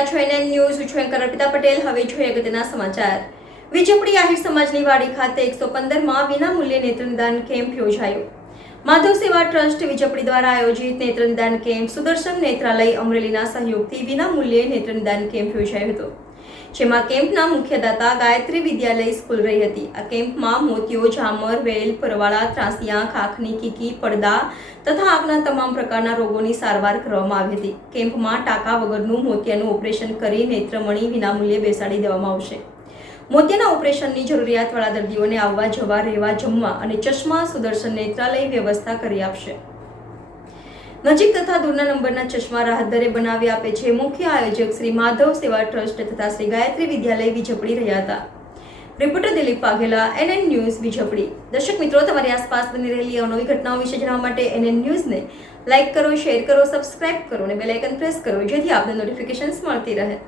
રહ્યા છો NN news. હું છું એન્કર અર્પિતા પટેલ. હવે જોઈએ અગત્યના સમાચાર. વિજયપુરી આહિર સમાજની વાડી ખાતે 115માં વિનામૂલ્યે નેત્રદાન કેમ્પ યોજાયો. માધવ સેવા ટ્રસ્ટ વિજયપુરી દ્વારા આયોજિત નેત્રદાન કેમ્પ સુદર્શન નેત્રાલય અમરેલીના સહયોગથી વિનામૂલ્યે નેત્રદાન કેમ્પ યોજાયો હતો, જેમાં કેમ્પના મુખ્યદાતા ગાયત્રી વિદ્યાલય સ્કૂલ રહી હતી. આ કેમ્પમાં મોતિયો, ઝામર, વેલ, પરવાળા, ત્રાંસી આંખ, આંખની કીકી, પડદા તથા આંખના તમામ પ્રકારના રોગોની સારવાર કરવામાં આવી હતી. કેમ્પમાં ટાંકા વગરનું મોતિયાનું ઓપરેશન કરી નેત્રમણી વિનામૂલ્યે બેસાડી દેવામાં આવશે. મોતિયાના ઓપરેશનની જરૂરિયાતવાળા દર્દીઓને આવવા જવા, રહેવા, જમવા અને ચશ્મા સુદર્શન નેત્રાલય વ્યવસ્થા કરી આપશે. નજીક તથા દૂરના નંબરના ચશ્મા રાહત દરે બનાવી આપે છે. મુખ્ય આયોજક શ્રી માધવ સેવા ટ્રસ્ટ તથા શ્રી ગાયત્રી વિદ્યાલય વિજયપુરી રહ્યા હતા. Reporter Dilip Vaghela, NN news Vijaypuri. દર્શક મિત્રો, તમારી આસપાસ બની રહેલી અવનવી ઘટનાઓ વિશે જાણવા માટે એનએન ન્યૂઝને લાઇક કરો, શેર કરો, સબસ્ક્રાઇબ કરો અને બેલ આઇકન પ્રેસ કરો, જેથી આપને નોટિફિકેશન્સ મળતી રહે.